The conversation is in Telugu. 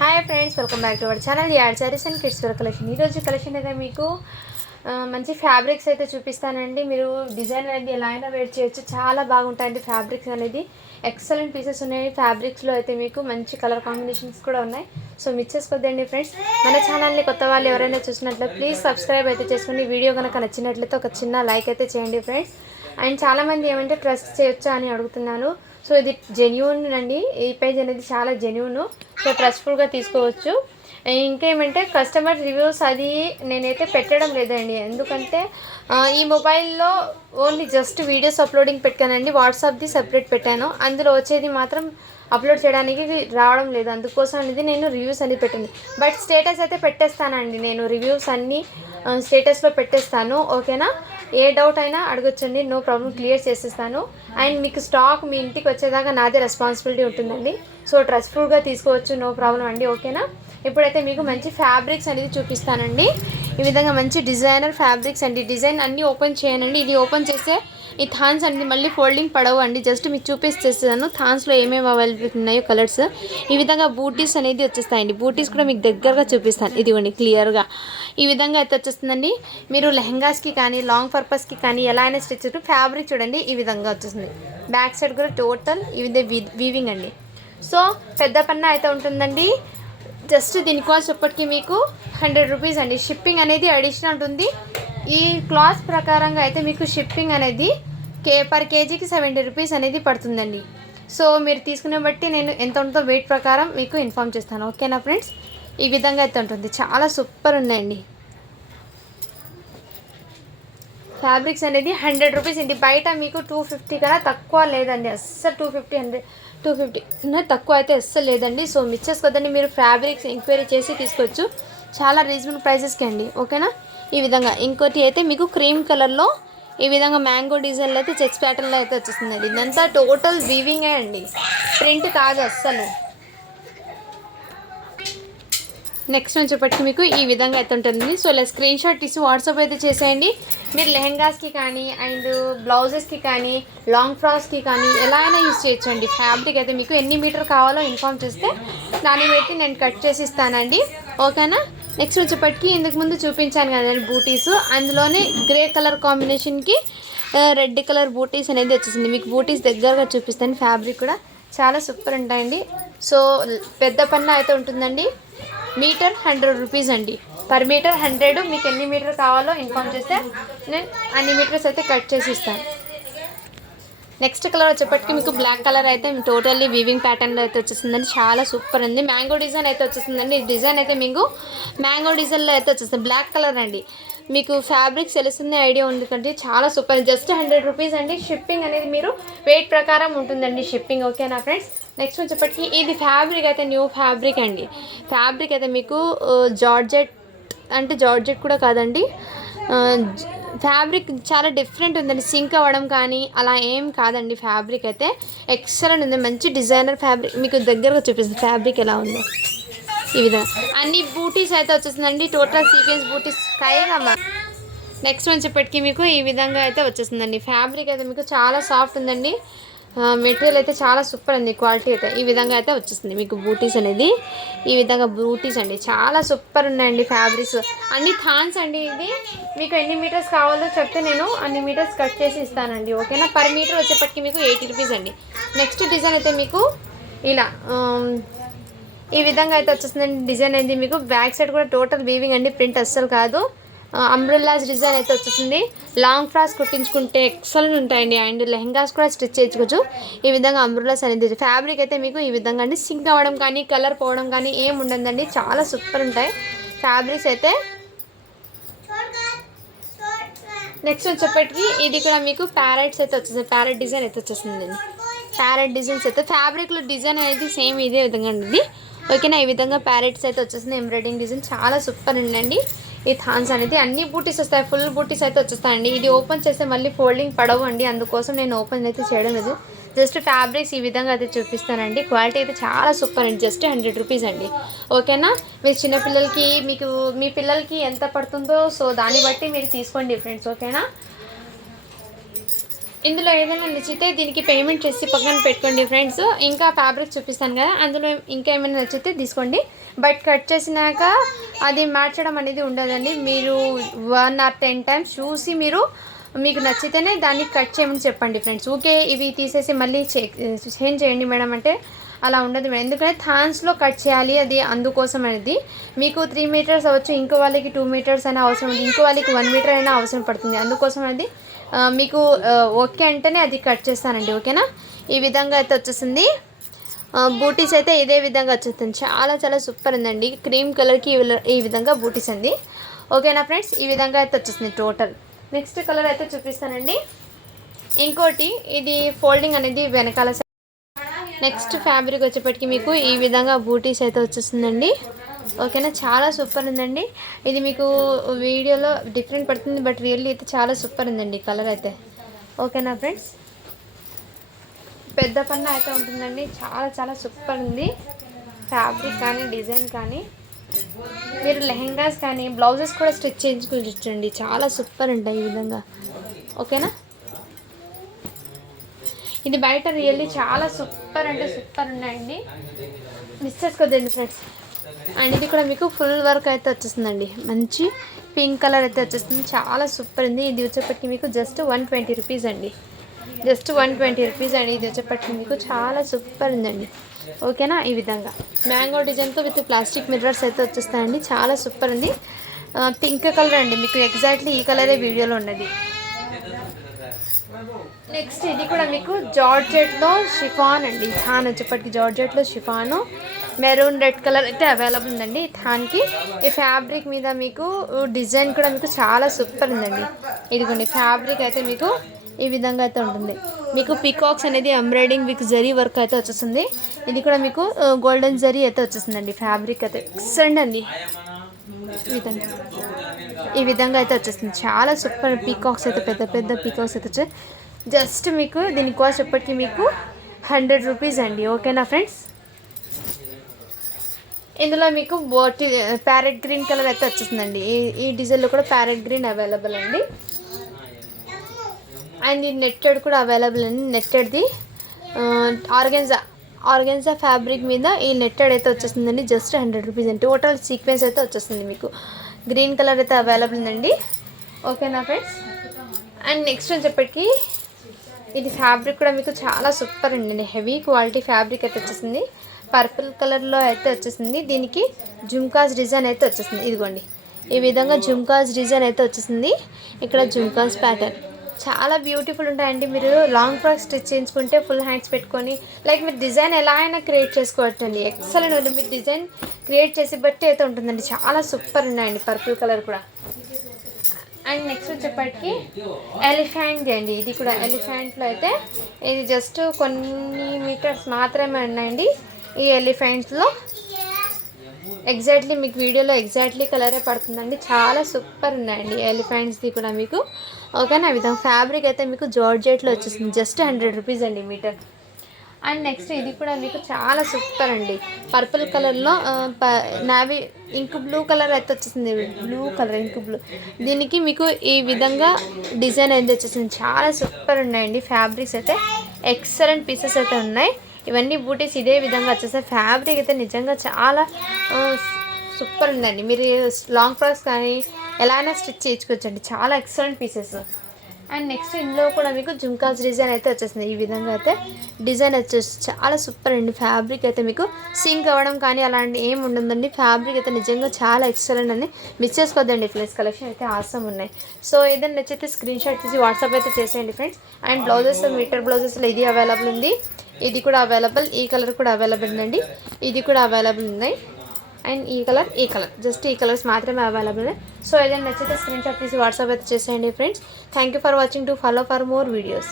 Hi friends, welcome back to our channel ad saris and kids wear collection. ఈరోజు కలెక్షన్ అయితే మీకు మంచి ఫ్యాబ్రిక్స్ అయితే చూపిస్తానండి. మీరు డిజైన్ అనేది ఎలా అయినా వేర్ చేయొచ్చు, చాలా బాగుంటాయండి. ఫ్యాబ్రిక్స్ అనేది ఎక్సలెంట్ పీసెస్ ఉన్నాయి. ఫ్యాబ్రిక్స్లో అయితే మీకు మంచి కలర్ కాంబినేషన్స్ కూడా ఉన్నాయి. సో మిస్ చేసుకోద్దండి ఫ్రెండ్స్. మన ఛానల్ని కొత్త వాళ్ళు ఎవరైనా చూసినట్లయితే ప్లీజ్ సబ్స్క్రైబ్ అయితే చేసుకోండి. వీడియో కనుక నచ్చినట్లయితే ఒక చిన్న లైక్ అయితే చేయండి ఫ్రెండ్స్. అండ్ చాలామంది ఏమంటే ట్రస్ట్ చేయొచ్చా అని అడుగుతున్నాను. సో ఇది జెన్యూన్ అండి. ఈ పేజ్ అనేది చాలా జెన్యూన్. సో ట్రస్ట్ఫుల్గా తీసుకోవచ్చు. ఇంకేమంటే కస్టమర్ రివ్యూస్ అది నేనైతే పెట్టడం లేదండి. ఎందుకంటే ఈ మొబైల్లో ఓన్లీ జస్ట్ వీడియోస్ అప్లోడింగ్ పెట్టానండి. వాట్సాప్ది సెపరేట్ పెట్టాను. అందులో వచ్చేది మాత్రం అప్లోడ్ చేయడానికి రావడం లేదు. అందుకోసం అనేది నేను రివ్యూస్ అనేది పెట్టండి. బట్ స్టేటస్ అయితే పెట్టేస్తానండి. నేను రివ్యూస్ అన్నీ స్టేటస్లో పెట్టేస్తాను. ఓకేనా? ఏ డౌట్ అయినా అడగొచ్చండి, నో ప్రాబ్లం, క్లియర్ చేసేస్తాను. అండ్ మీకు స్టాక్ మీ ఇంటికి వచ్చేదాకా నాదే రెస్పాన్సిబిలిటీ ఉంటుందండి. సో ట్రస్ట్ఫుల్గా తీసుకోవచ్చు, నో ప్రాబ్లం అండి. ఓకేనా? ఇప్పుడైతే మీకు మంచి ఫ్యాబ్రిక్స్ అనేది చూపిస్తానండి. ఈ విధంగా మంచి డిజైనర్ ఫ్యాబ్రిక్స్ అండి. డిజైన్ అన్నీ ఓపెన్ చేయనండి. ఇది ఓపెన్ చేస్తే ఈ థాన్స్ అనేది మళ్ళీ ఫోల్డింగ్ పడవు అండి. జస్ట్ మీకు చూపిస్తేస్తాను థాన్స్లో ఏమేమి అవైలబుల్ ఉన్నాయో కలర్స్. ఈ విధంగా బూటీస్ అనేది వచ్చేస్తాయండి. బూటీస్ కూడా మీకు దగ్గరగా చూపిస్తాను. ఇదిగోండి క్లియర్గా ఈ విధంగా అయితే వచ్చేస్తుందండి. మీరు లెహంగాస్కి కానీ లాంగ్ పర్పస్కి కానీ ఎలా అయినా స్టిచ్ ఫ్యాబ్రిక్ చూడండి ఈ విధంగా వచ్చేస్తుంది. బ్యాక్ సైడ్ కూడా టోటల్ ఇదే వీవింగ్ అండి. సో పెద్ద పన్న అయితే ఉంటుందండి. జస్ట్ దీని కాస్ట్ ఇప్పటికీ మీకు 100 రూపీస్ అండి. షిప్పింగ్ అనేది అడిషనల్ ఉంటుంది. ఈ క్లాత్ ప్రకారంగా అయితే మీకు షిప్పింగ్ అనేది పర్ కేజీకి 70 రూపీస్ అనేది పడుతుందండి. సో మీరు తీసుకునే బట్టి నేను ఎంత ఉంటుందో వెయిట్ ప్రకారం మీకు ఇన్ఫామ్ చేస్తాను. ఓకేనా ఫ్రెండ్స్? ఈ విధంగా అయితే ఉంటుంది. చాలా సూపర్ ఉన్నాయండి. ఫ్యాబ్రిక్స్ అనేది 100 రూపీస్ అండి. బయట మీకు 250 కన్నా తక్కువ లేదండి. అస్సలు 250 తక్కువ అయితే అస్సలు లేదండి. సో మిస్ చేసుకోదండి. మీరు ఫ్యాబ్రిక్స్ ఎంక్వైరీ చేసి తీసుకోవచ్చు. చాలా రీజనబుల్ ప్రైజెస్కి అండి. ఓకేనా? ఈ విధంగా ఇంకోటి అయితే మీకు క్రీమ్ కలర్లో ఈ విధంగా మ్యాంగో డిజైన్లో అయితే చెక్స్ ప్యాటర్న్లో అయితే వచ్చేస్తుందండి. ఇదంతా టోటల్ వీవింగే అండి, ప్రింట్ కాదు అస్సలు. నెక్స్ట్ వచ్చేప్పటికి మీకు ఈ విధంగా అయితే ఉంటుంది. సో ఇలా స్క్రీన్ షాట్ తీసి వాట్సాప్ అయితే చేసేయండి. మీరు లెహెంగాస్కి కానీ అండ్ బ్లౌజెస్కి కానీ లాంగ్ ఫ్రాక్స్కి కానీ ఎలా అయినా యూస్ చేయొచ్చండి. ఫ్యాబ్రిక్ అయితే మీకు ఎన్ని మీటర్ కావాలో ఇన్ఫామ్ చేస్తే దాన్ని బట్టి నేను కట్ చేసి ఇస్తానండి. ఓకేనా? నెక్స్ట్ వచ్చేప్పటికి ఇంతకు ముందు చూపించాను కదండి బూటీస్. అందులోనే గ్రే కలర్ కాంబినేషన్కి రెడ్ కలర్ బూటీస్ అనేది వచ్చేసింది. మీకు బూటీస్ దగ్గరగా చూపిస్తాను. ఫ్యాబ్రిక్ కూడా చాలా సూపర్ ఉంటాయండి. సో పెద్ద పన్న అయితే ఉంటుందండి. మీటర్ 100 రూపీస్ అండి. Per metre 100. మీకు ఎన్ని మీటర్ కావాలో ఇన్ఫామ్ చేస్తే నేను అన్ని మీటర్స్ అయితే కట్ చేసి ఇస్తాను. నెక్స్ట్ కలర్ వచ్చేప్పటికి మీకు బ్లాక్ కలర్ అయితే టోటల్లీ వీవింగ్ ప్యాటర్న్లో అయితే వచ్చేస్తుందండి. చాలా సూపర్ ఉంది. మ్యాంగో డిజైన్ అయితే వచ్చేస్తుందండి. ఈ డిజైన్ అయితే మీకు మ్యాంగో డిజైన్లో అయితే వచ్చేస్తుంది. బ్లాక్ కలర్ అండి. మీకు ఫ్యాబ్రిక్స్ తెలుస్తుంది, ఐడియా ఉంది కంటే చాలా సూపర్. జస్ట్ 100 రూపీస్ అండి. షిప్పింగ్ అనేది మీరు వెయిట్ ప్రకారం ఉంటుందండి షిప్పింగ్. ఓకేనా ఫ్రెండ్స్? నెక్స్ట్ వచ్చేప్పటికి ఇది ఫ్యాబ్రిక్ అయితే న్యూ ఫ్యాబ్రిక్ అండి. ఫ్యాబ్రిక్ అయితే మీకు జార్జెట్ అంటే జార్జెట్ కూడా కాదండి. ఫ్యాబ్రిక్ చాలా డిఫరెంట్ ఉందండి. సింక్ అవ్వడం కానీ అలా ఏం కాదండి. ఫ్యాబ్రిక్ అయితే ఎక్సలెంట్ ఉంది. మంచి డిజైనర్ ఫ్యాబ్రిక్. మీకు దగ్గరగా చూపిస్తుంది ఫ్యాబ్రిక్ ఎలా ఉందో. ఈ విధంగా అన్ని బూటీస్ అయితే వచ్చేస్తుందండి. టోటల్ సీక్వెన్స్ బూటీస్ కాయగా. నెక్స్ట్ వచ్చేప్పటికి మీకు ఈ విధంగా అయితే వచ్చేస్తుందండి. ఫ్యాబ్రిక్ అయితే మీకు చాలా సాఫ్ట్ ఉందండి. మెటీరియల్ అయితే చాలా సూపర్ ఉంది. క్వాలిటీ అయితే ఈ విధంగా అయితే వచ్చేస్తుంది. మీకు బూటీస్ అనేది ఈ విధంగా బూటీస్ అండి. చాలా సూపర్ ఉన్నాయండి ఫ్యాబ్రిక్స్. అన్ని థాన్స్ అండి. ఇది మీకు ఎన్ని మీటర్స్ కావాలో చెప్తే నేను అన్ని మీటర్స్ కట్ చేసి ఇస్తానండి. ఓకేనా? పర్ మీటర్ వచ్చేప్పటికి మీకు 80 రూపీస్ అండి. నెక్స్ట్ డిజైన్ అయితే మీకు ఇలా ఈ విధంగా అయితే వచ్చేస్తుందండి. డిజైన్ అనేది మీకు బ్యాక్ సైడ్ కూడా టోటల్ వీవింగ్ అండి, ప్రింట్ అస్సలు కాదు. అంబ్రెల్లాస్ డిజైన్ అయితే వచ్చేసింది. లాంగ్ ఫ్రాక్స్ కుట్టించుకుంటే ఎక్సలెంట్ ఉంటాయండి. అండ్ లెహంగాస్ కూడా స్టిచ్ చేసుకోవచ్చు. ఈ విధంగా అంబ్రెల్లాస్ అనేది ఫ్యాబ్రిక్ అయితే మీకు ఈ విధంగా అండి. సింక్ అవ్వడం కానీ కలర్ పోవడం కానీ ఏం ఉండదండి. చాలా సూపర్ ఉంటాయి ఫ్యాబ్రిక్స్ అయితే. నెక్స్ట్ వచ్చేప్పటికి ఇది కూడా మీకు ప్యారెట్స్ అయితే వచ్చేసింది. ప్యారెట్ డిజైన్ అయితే వచ్చేసింది. ప్యారెట్ డిజైన్స్ అయితే ఫ్యాబ్రిక్లో డిజైన్ అనేది సేమ్ ఇదే విధంగా ఉంటుంది. ఓకేనా? ఈ విధంగా ప్యారెట్స్ అయితే వచ్చేసింది. ఎంబ్రాయిడింగ్ డిజైన్ చాలా సూపర్ ఉందండి. ఈ థాన్స్ అనేది అన్ని బూటీస్ వస్తాయి. ఫుల్ బూటీస్ అయితే వచ్చేస్తాయండి. ఇది ఓపెన్ చేస్తే మళ్ళీ ఫోల్డింగ్ పడవు అండి. అందుకోసం నేను ఓపెన్ అయితే చేయడం లేదు. జస్ట్ ఫ్యాబ్రిక్స్ ఈ విధంగా అయితే చూపిస్తానండి. క్వాలిటీ అయితే చాలా సూపర్ అండి. జస్ట్ 100 రూపీస్ అండి. ఓకేనా? మీరు చిన్నపిల్లలకి మీకు మీ పిల్లలకి ఎంత పడుతుందో సో దాన్ని బట్టి మీరు తీసుకోండి ఫ్రెండ్స్. ఓకేనా? ఇందులో ఏదైనా నచ్చితే దీనికి పేమెంట్ చేసి పక్కన పెట్టుకోండి ఫ్రెండ్స్. ఇంకా ఫ్యాబ్రిక్ చూపిస్తాను కదా, అందులో ఇంకా ఏమైనా నచ్చితే తీసుకోండి. బట్ కట్ చేసినాక అది మార్చడం అనేది ఉండదండి. మీరు 1 or 10 times చూసి మీకు నచ్చితేనే దాన్ని కట్ చేయమని చెప్పండి ఫ్రెండ్స్. ఓకే ఇవి తీసేసి మళ్ళీ చేంజ్ చేయండి మేడం అంటే అలా ఉండదు మేడం. ఎందుకంటే థాన్స్లో కట్ చేయాలి, అది అందుకోసం అనేది. మీకు 3 meters అవ్వచ్చు, ఇంకో వాళ్ళకి 2 meters అయినా అవసరం ఉంది, ఇంకో వాళ్ళకి 1 meter అయినా అవసరం పడుతుంది. అందుకోసం అనేది మీకు ఓకే అంటేనే అది కట్ చేస్తానండి. ఓకేనా, ఈ విధంగా అయితే వచ్చేసింది. బూటీస్ అయితే ఇదే విధంగా వచ్చేస్తుంది. చాలా చాలా సూపర్ ఉందండి. క్రీమ్ కలర్కి ఈ విధంగా బూటీస్ అండి. ఓకేనా ఫ్రెండ్స్, ఈ విధంగా అయితే వచ్చేస్తుంది టోటల్. నెక్స్ట్ కలర్ అయితే చూపిస్తానండి. ఇంకోటి ఇది ఫోల్డింగ్ అనేది వెనకాల. నెక్స్ట్ ఫ్యాబ్రిక్ వచ్చేప్పటికి మీకు ఈ విధంగా బూటీస్ అయితే వచ్చేస్తుందండి. ఓకేనా, చాలా సూపర్ ఉందండి. ఇది మీకు వీడియోలో డిఫరెంట్ పడుతుంది, బట్ రియల్లీ అయితే చాలా సూపర్ ఉందండి కలర్ అయితే. ఓకేనా ఫ్రెండ్స్, పెద్ద పన్న అయితే ఉంటుందండి. చాలా చాలా సూపర్ ఉంది ఫ్యాబ్రిక్ కానీ డిజైన్ కానీ. మీరు లెహెంగాస్ కానీ బ్లౌజెస్ కూడా స్టిచ్ చేయించుకోవచ్చండి. చాలా సూపర్ ఉంటాయి ఈ విధంగా. ఓకేనా, ఇది బయట రియల్లీ చాలా సూపర్ అంటే సూపర్ ఉన్నాయండి. మిస్ చేసుకోద్దండి ఫ్రెండ్స్. అండ్ ఇది కూడా మీకు ఫుల్ వర్క్ అయితే వచ్చేస్తుందండి. మంచి పింక్ కలర్ అయితే వచ్చేస్తుంది. చాలా సూపర్ ఉంది. ఇది వచ్చేప్పటికి మీకు జస్ట్ 120 rupees అండి. జస్ట్ 120 rupees అండి. ఇది వచ్చేప్పటికి మీకు చాలా సూపర్ ఉందండి. ఓకేనా, ఈ విధంగా మ్యాంగో డిజైన్తో విత్ ప్లాస్టిక్ మిర్రర్స్ అయితే వచ్చేస్తాయండి. చాలా సూపర్ ఉంది. పింక్ కలర్ అండి. మీకు ఎగ్జాక్ట్లీ ఈ కలరే వీడియోలో ఉన్నది. నెక్స్ట్ ఇది కూడా మీకు జార్జెట్లో షిఫాన్ అండి. థాన్ వచ్చేప్పటికి జార్జెట్లో షిఫాను మెరూన్ రెడ్ కలర్ అయితే అవైలబుల్ ఉందండి. థాన్కి ఈ ఫ్యాబ్రిక్ మీద మీకు డిజైన్ కూడా మీకు చాలా సూపర్ ఉందండి. ఇదిగోండి ఫ్యాబ్రిక్ అయితే మీకు ఈ విధంగా అయితే ఉంటుంది. మీకు పికాక్స్ అనేది ఎంబ్రాయిడింగ్ విత్ జరీ వర్క్ అయితే వచ్చేస్తుంది. ఇది కూడా మీకు గోల్డెన్ జరీ అయితే వచ్చేస్తుందండి. ఫ్యాబ్రిక్ అయితే ఎక్సలెంట్ అండి. ఈ విధంగా అయితే వచ్చేస్తుంది. చాలా సూపర్ పీకాక్స్ అయితే పెద్ద పెద్ద పీకాక్స్ అయితే వచ్చాయి. జస్ట్ మీకు దీని కాస్ట్ ఎప్పటికీ మీకు 100 rupees అండి. ఓకేనా ఫ్రెండ్స్, ఇందులో మీకు ప్యారెట్ గ్రీన్ కలర్ అయితే వచ్చేస్తుందండి. ఈ డిజైన్లో కూడా ప్యారెట్ గ్రీన్ అవైలబుల్ అండి. అండ్ ఈ నెట్టెడ్ కూడా అవైలబుల్ అండి. నెట్టెడ్ది ఆర్గెన్జా ఫ్యాబ్రిక్ మీద ఈ నెట్టెడ్ అయితే వచ్చేస్తుందండి. జస్ట్ 100 rupees అండి. టోటల్ సీక్వెన్స్ అయితే వచ్చేస్తుంది. మీకు గ్రీన్ కలర్ అయితే అవైలబుల్ ఉందండి. ఓకేనా ఫ్రెండ్స్, అండ్ నెక్స్ట్ అని చెప్పేకి ఇది ఫ్యాబ్రిక్ కూడా మీకు చాలా సూపర్ అండి. హెవీ క్వాలిటీ ఫ్యాబ్రిక్ అయితే వచ్చేసింది. పర్పుల్ కలర్లో అయితే వచ్చేసింది. దీనికి జుమ్కాస్ డిజైన్ అయితే వచ్చేసింది. ఇదిగోండి ఈ విధంగా జుమ్కాస్ డిజైన్ అయితే వచ్చేసింది. ఇక్కడ జుమ్కాస్ ప్యాటర్న్ చాలా బ్యూటిఫుల్ ఉంటాయండి. మీరు లాంగ్ ఫ్రాక్ స్టిచ్ చేయించుకుంటే ఫుల్ హ్యాండ్స్ పెట్టుకొని లైక్ మీరు డిజైన్ ఎలా అయినా క్రియేట్ చేసుకోవచ్చు అండి. ఎక్సలెంట్ ఉంటుంది. మీరు డిజైన్ క్రియేట్ చేసి బట్టి అయితే ఉంటుందండి. చాలా సూపర్ ఉన్నాయండి. పర్పుల్ కలర్ కూడా. అండ్ నెక్స్ట్ వచ్చేప్పటికి ఎలిఫెంట్ అండి. ఇది కూడా ఎలిఫెంట్లో అయితే ఇది జస్ట్ కొన్ని మీటర్స్ మాత్రమే ఉన్నాయండి. ఈ ఎలిఫెంట్స్లో ఎగ్జాక్ట్లీ మీకు వీడియోలో ఎగ్జాక్ట్లీ కలరే పడుతుందండి. చాలా సూపర్ ఉన్నాయండి ఎలిఫెంట్స్ది కూడా మీకు. ఓకేనా, విధంగా ఫ్యాబ్రిక్ అయితే మీకు జార్జెట్లో వచ్చేసింది. జస్ట్ 100 rupees అండి మీటర్. అండ్ నెక్స్ట్ ఇది కూడా మీకు చాలా సూపర్ అండి. పర్పుల్ కలర్లో నావీ ఇంక్ బ్లూ కలర్ అయితే వచ్చేసింది. Blue colour ink blue. దీనికి మీకు ఈ విధంగా డిజైన్ అయితే వచ్చేసింది. చాలా సూపర్ ఉన్నాయండి. ఫ్యాబ్రిక్స్ అయితే ఎక్సలెంట్ పీసెస్ అయితే ఉన్నాయి. ఇవన్నీ బూటీస్ ఇదే విధంగా వచ్చేసాయి. ఫ్యాబ్రిక్ అయితే నిజంగా చాలా సూపర్ ఉందండి. మీరు లాంగ్ ఫ్రాక్స్ కానీ ఎలా అయినా స్టిచ్ చేయించుకోవచ్చండి. చాలా ఎక్సలెంట్ పీసెస్. అండ్ నెక్స్ట్ ఇందులో కూడా మీకు జుమ్కాస్ డిజైన్ అయితే వచ్చేసింది. ఈ విధంగా అయితే డిజైన్ వచ్చేసి చాలా సూపర్ అండి. ఫ్యాబ్రిక్ అయితే మీకు సింక్ అవ్వడం కానీ అలాంటి ఏమి ఉండదండి. ఫ్యాబ్రిక్ అయితే నిజంగా చాలా ఎక్సలెంట్ అండి. మిస్ చేసుకోవద్దండి. ఫ్రెండ్స్ కలెక్షన్ అయితే ఆసమ్ ఉన్నాయి. సో ఏదైనా నచ్చితే స్క్రీన్ షాట్ తీసి వాట్సాప్ అయితే చేసేయండి ఫ్రెండ్స్. అండ్ బ్లౌజెస్ మీటర్ బ్లౌజెస్లో ఇది అవైలబుల్ ఉంది. ఇది కూడా అవైలబుల్. ఈ కలర్ కూడా అవైలబుల్ ఉందండి. ఇది కూడా అవైలబుల్ ఉన్నాయి. అండ్ ఈ కలర్ జస్ట్ ఈ కలర్స్ మాత్రమే అవైలబుల్. సో ఏదైనా నచ్చితే స్క్రీన్ షాట్ తీసి వాట్సాప్ అయితే చేసేయండి friends. Thank you for watching. To follow for more videos.